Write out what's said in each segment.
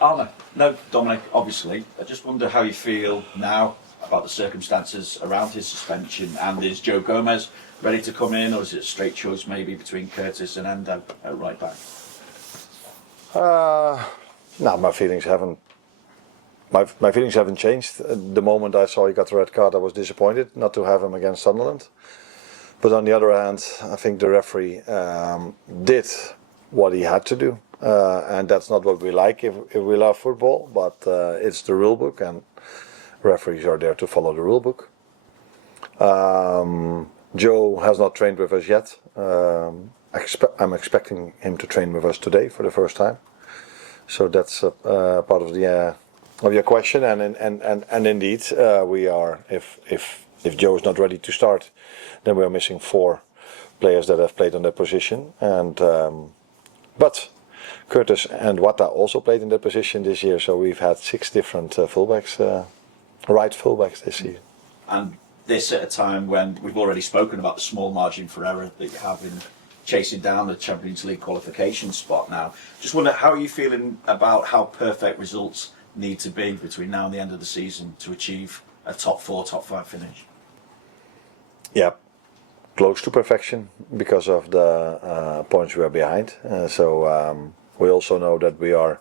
Arne, no, Dominic, obviously. I just wonder how you feel now about the circumstances around his suspension, and is Joe Gomez ready to come in, or is it a straight choice maybe between Curtis and Endo at right back? No, my feelings haven't. My feelings haven't changed. The moment I saw he got the red card, I was disappointed not to have him against Sunderland. But on the other hand, I think the referee did what he had to do, and that's not what we like if we love football. But it's the rule book, and referees are there to follow the rule book. Joe has not trained with us yet. I'm expecting him to train with us today for the first time. So that's part of your question, and indeed we are. If Joe is not ready to start, then we are missing 4 players that have played on that position. And but Curtis and Wata also played in that position this year, so we've had 6 different fullbacks, right fullbacks this season. And this at a time when we've already spoken about the small margin for error that you have in chasing down the Champions League qualification spot now. Just wonder, how are you feeling about how perfect results need to be between now and the end of the season to achieve a top 4, top 5 finish? Yeah, close to perfection because of the points we are behind. So we also know that we are.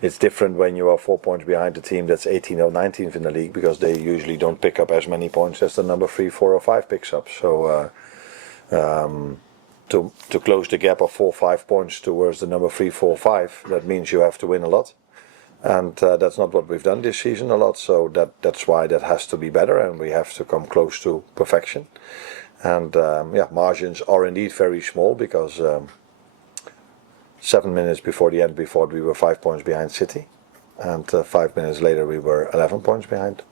It's different when you are 4 points behind the team that's 18th or 19th in the league, because they usually don't pick up as many points as the number 3, 4 or 5 picks up. So to close the gap of 4 or 5 points towards the number 3, 4, 5, that means you have to win a lot. And that's not what we've done this season a lot, so that's why that has to be better, and we have to come close to perfection. And margins are indeed very small, because 7 minutes before the end we thought we were 5 points behind City, and 5 minutes later we were 11 points behind.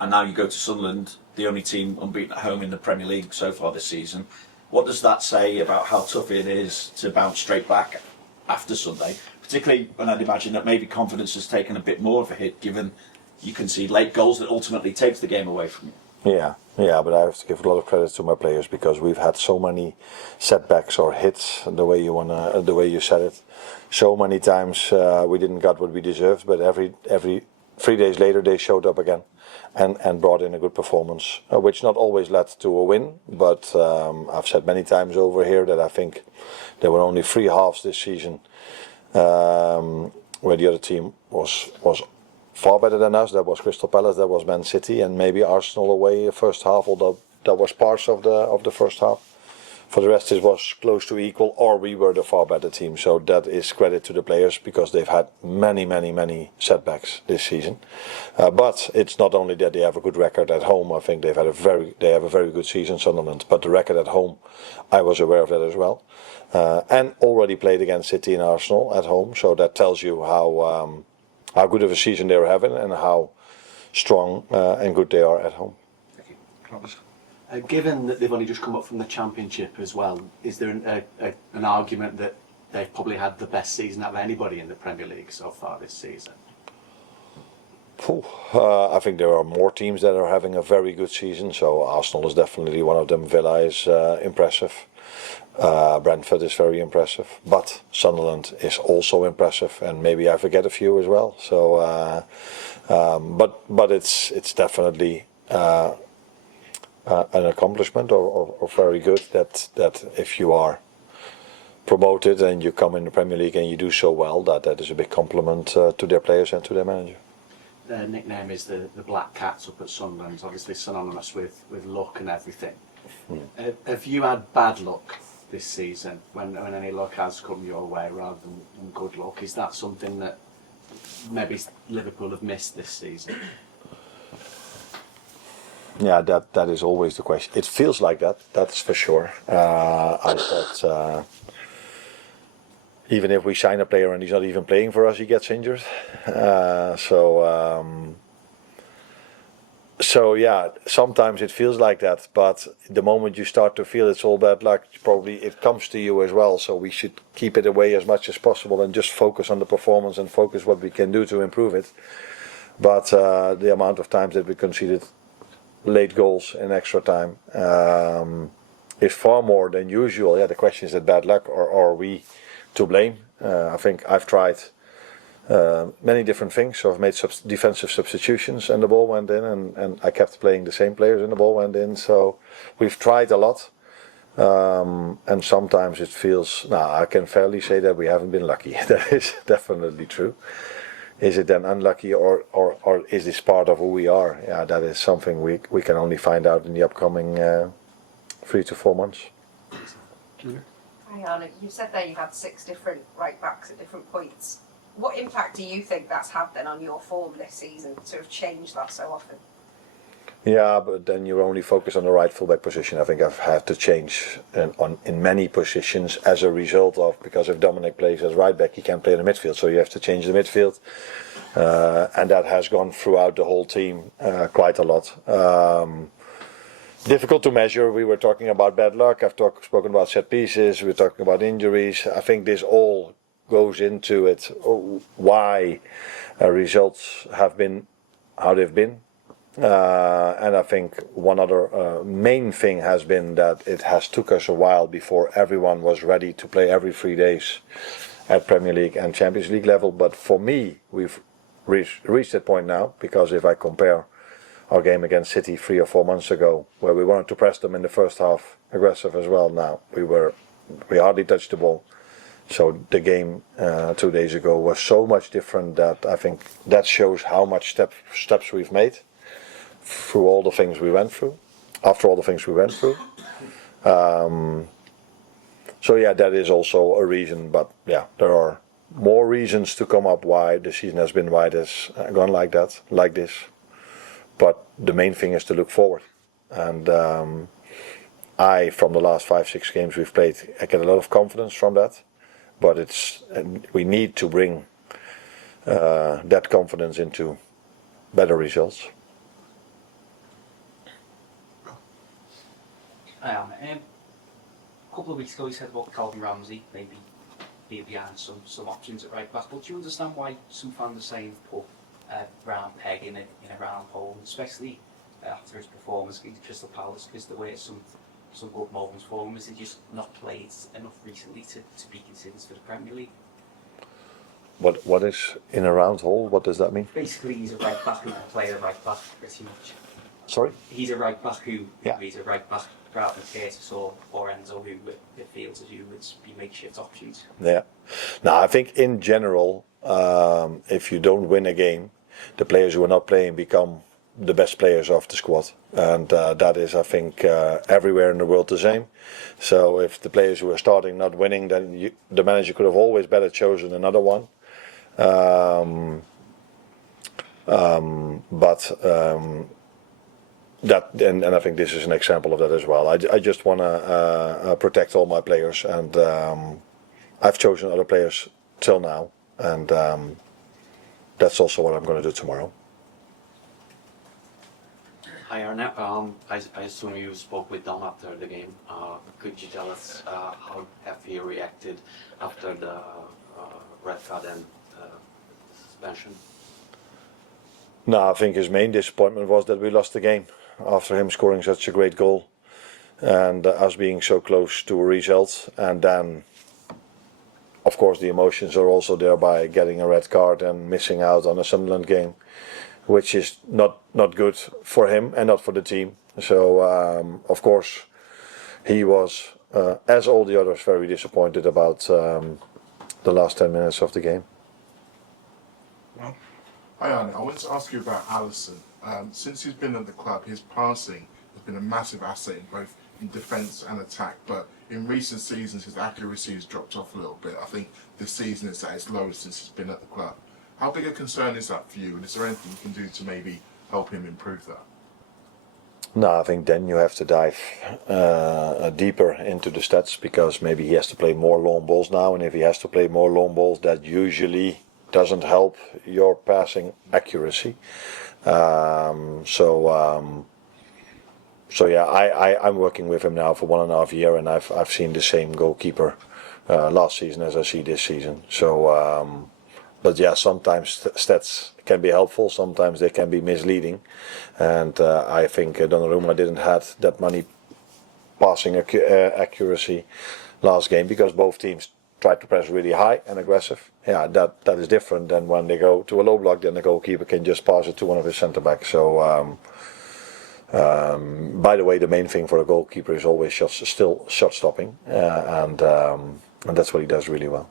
And now you go to Sunderland, the only team unbeaten at home in the Premier League so far this season. What does that say about how tough it is to bounce straight back after Sunday? Particularly when I'd imagine that maybe confidence has taken a bit more of a hit, given you concede late goals that ultimately takes the game away from you. Yeah, but I have to give a lot of credit to my players, because we've had so many setbacks or hits, the way you said it. So many times we didn't get what we deserved, but every 3 days later they showed up again and brought in a good performance, which not always led to a win. But I've said many times over here that I think there were only 3 halves this season where the other team was far better than us. That was Crystal Palace, that was Man City, and maybe Arsenal away the first half, although that was parts of the first half. For the rest it was close to equal, or we were the far better team. So that is credit to the players, because they've had many setbacks this season. But it's not only that they have a good record at home. I think they have a very good season, Sunderland. But the record at home, I was aware of that as well. And already played against City and Arsenal at home. So that tells you how good of a season they're having, and how strong and good they are at home. Thank you. Given that they've only just come up from the Championship as well, is there an argument that they've probably had the best season out of anybody in the Premier League so far this season? I think there are more teams that are having a very good season. So Arsenal is definitely one of them. Villa is impressive. Brentford is very impressive. But Sunderland is also impressive, and maybe I forget a few as well. So, but it's definitely an accomplishment, or very good, that if you are promoted and you come in the Premier League and you do so well, that is a big compliment to their players and to their manager. Their nickname is the Black Cats up at Sunderland, obviously synonymous with luck and everything. Have you had bad luck this season, when any luck has come your way rather than good luck? Is that something that maybe Liverpool have missed this season? Yeah, that is always the question. It feels like that, that's for sure. I thought even if we sign a player and he's not even playing for us, he gets injured. So yeah, sometimes it feels like that, but the moment you start to feel it's all bad luck, probably it comes to you as well. So we should keep it away as much as possible and just focus on the performance and focus what we can do to improve it. But the amount of times that we conceded late goals in extra time is far more than usual. Yeah, the question is that bad luck, or are we to blame? I think I've tried many different things. So I've made defensive substitutions and the ball went in, and I kept playing the same players and the ball went in. So we've tried a lot, and sometimes it feels. Now I can fairly say that we haven't been lucky. That is definitely true. Is it then unlucky, or is this part of who we are? Yeah, that is something we can only find out in the upcoming 3 to 4 months. Hi Arne, you said there you had 6 different right backs at different points. What impact do you think that's had then on your form this season to have changed that so often? Yeah, but then you only focus on the right fullback position. I think I've had to change in many positions as a result of, because if Dominic plays as right back, he can't play in the midfield, so you have to change the midfield, and that has gone throughout the whole team quite a lot. Difficult to measure. We were talking about bad luck. I've spoken about set pieces. We're talking about injuries. I think this all goes into it. Why results have been how they've been. And I think one other main thing has been that it has took us a while before everyone was ready to play every 3 days at Premier League and Champions League level. But for me, we've reached that point now, because if I compare our game against City 3 or 4 months ago, where we wanted to press them in the first half, aggressive as well, now we hardly touched the ball. So the game 2 days ago was so much different that I think that shows how much steps we've made through all the things we went through, after all the things we went through. So yeah, that is also a reason, but yeah, there are more reasons to come up why the season has been, why it has gone like that, like this. But the main thing is to look forward. And from the last 5-6 games we've played, I get a lot of confidence from that. But we need to bring that confidence into better results. A couple of weeks ago, you said about Calvin Ramsey maybe be behind some options at right back. But do you understand why some fans are saying put round peg in a round hole, especially after his performance against Crystal Palace? Because there were some good moments for him. Has he just not played enough recently to be considered for the Premier League? What is in a round hole? What does that mean? Basically, he's a right back who can play a right back pretty much. Sorry? He's a right back who Yeah. he's a right back rather than Curtis or Enzo, who it feels as you would be makeshift options. Yeah. Now I think in general, if you don't win a game, the players who are not playing become the best players of the squad, and that is, I think, everywhere in the world the same. So if the players who are starting not winning, then the manager could have always better chosen another one. And I think this is an example of that as well. I just want to protect all my players, and I've chosen other players till now, and that's also what I'm going to do tomorrow. Hi Arne, I assume you spoke with Dom after the game. Could you tell us how have he reacted after the red card and suspension? No, I think his main disappointment was that we lost the game after him scoring such a great goal and us being so close to a result. And then, of course, the emotions are also there by getting a red card and missing out on a Sunderland game, which is not good for him and not for the team. So, of course, he was, as all the others, very disappointed about the last 10 minutes of the game. Well, hi Arne, I wanted to ask you about Alisson. Since he's been at the club, his passing has been a massive asset in both in defence and attack, but in recent seasons his accuracy has dropped off a little bit. I think this season it's at its lowest since he's been at the club. How big a concern is that for you, and is there anything you can do to maybe help him improve that? No, I think then you have to dive deeper into the stats, because maybe he has to play more long balls now, and if he has to play more long balls, that usually doesn't help your passing accuracy. So yeah, I'm working with him now for 1.5 years, and I've seen the same goalkeeper last season as I see this season. So, but yeah, sometimes stats can be helpful, sometimes they can be misleading, and I think Donnarumma didn't have that many passing accuracy last game, because both teams try to press really high and aggressive. Yeah, that is different than when they go to a low block. Then the goalkeeper can just pass it to one of his centre backs. So. By the way, the main thing for a goalkeeper is always shot stopping, and that's what he does really well.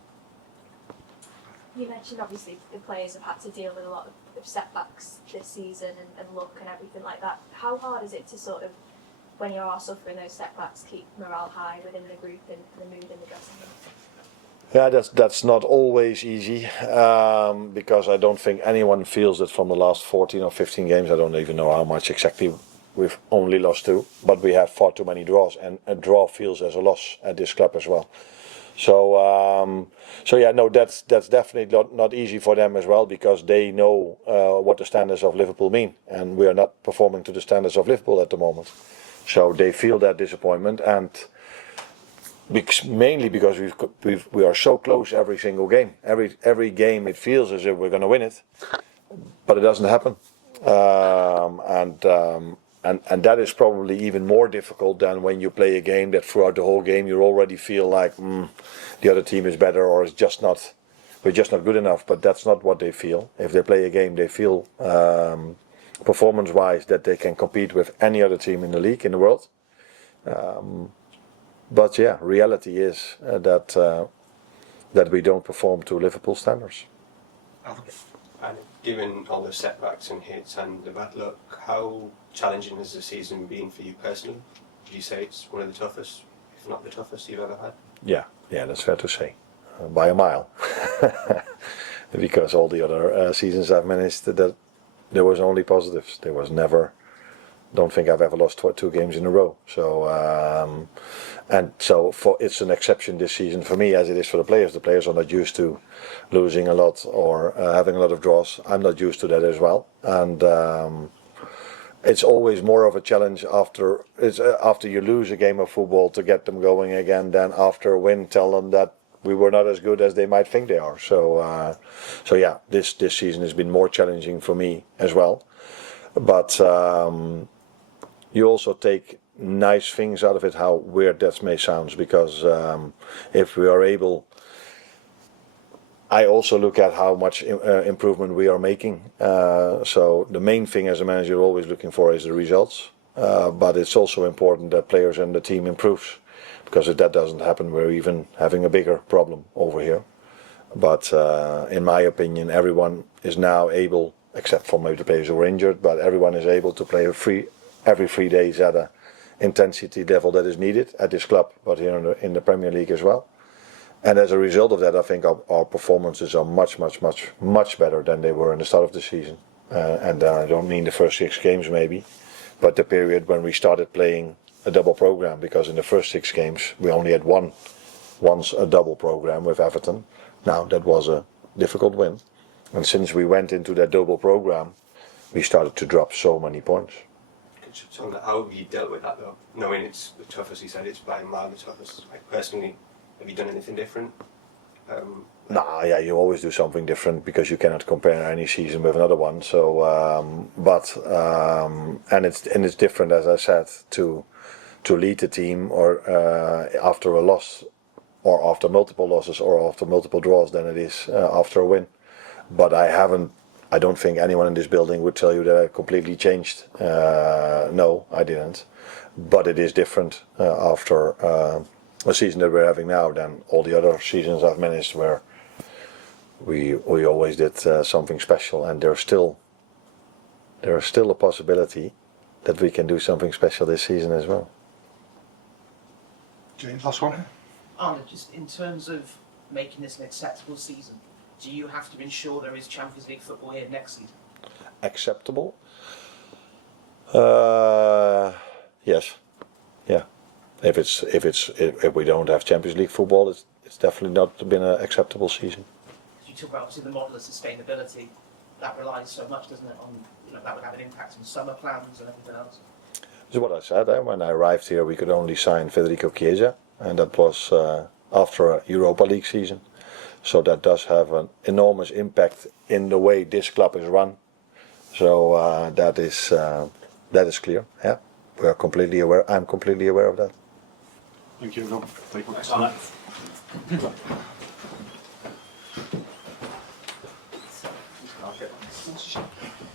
You mentioned obviously the players have had to deal with a lot of setbacks this season and luck and everything like that. How hard is it to sort of, when you are suffering those setbacks, keep morale high within the group and the mood in the dressing room? Yeah, that's not always easy, because I don't think anyone feels it from the last 14 or 15 games. I don't even know how much exactly. We've only lost 2, but we have far too many draws, and a draw feels as a loss at this club as well. So yeah, no, that's definitely not easy for them as well, because they know what the standards of Liverpool mean, and we are not performing to the standards of Liverpool at the moment. So they feel that disappointment, and mainly because we are so close every single game. Every game it feels as if we're going to win it, but it doesn't happen. And that is probably even more difficult than when you play a game that throughout the whole game you already feel like the other team is better, or we're just not good enough. But that's not what they feel. If they play a game, they feel performance-wise that they can compete with any other team in the league, in the world. But yeah, reality is that we don't perform to Liverpool standards. And given all the setbacks and hits and the bad luck, how challenging has the season been for you personally? Would you say it's one of the toughest, if not the toughest you've ever had? Yeah, that's fair to say, by a mile. Because all the other seasons I've managed, that there was only positives. There was never. Don't think I've ever lost 2 games in a row. So it's an exception this season for me, as it is for the players. The players are not used to losing a lot or having a lot of draws. I'm not used to that as well, and it's always more of a challenge after you lose a game of football to get them going again than after a win. Tell them that we were not as good as they might think they are. So yeah, this season has been more challenging for me as well, but. You also take nice things out of it, how weird that may sound, because if we are able, I also look at how much improvement we are making. So the main thing as a manager you're always looking for is the results, but it's also important that players and the team improves, because if that doesn't happen, we're even having a bigger problem over here. But in my opinion, everyone is now able, except for maybe the players who were injured, but everyone is able to play every 3 days at an intensity level that is needed at this club, but here in the Premier League as well. And as a result of that, I think our performances are much better than they were in the start of the season. And I don't mean the first 6 games maybe, but the period when we started playing a double program, because in the first 6 games we only had once a double program with Everton. Now that was a difficult win. And since we went into that double program, we started to drop so many points. So how have you dealt with that though? Knowing it's the toughest, you said it's by a mile the toughest. Like personally, have you done anything different? Yeah, you always do something different because you cannot compare any season with another one. So, and it's different, as I said, to lead the team or after a loss, or after multiple losses, or after multiple draws than it is after a win. But I don't think anyone in this building would tell you that I completely changed. No, I didn't. But it is different after a season that we're having now than all the other seasons I've managed, where we always did something special, and there is still a possibility that we can do something special this season as well. James, last one. Arne, just in terms of making this an acceptable season, do you have to ensure there is Champions League football here next season? Acceptable? Yes. Yeah. If we don't have Champions League football, it's definitely not been an acceptable season. You talk about obviously the model of sustainability. That relies so much, doesn't it, on that would have an impact on summer plans and everything else. This is what I said. When I arrived here, we could only sign Federico Chiesa, and that was after a Europa League season. So that does have an enormous impact in the way this club is run. So that is clear. Yeah, we are completely aware. I'm completely aware of that. Thank you, everyone. Take one. Thanks, Arne. Sponsorship.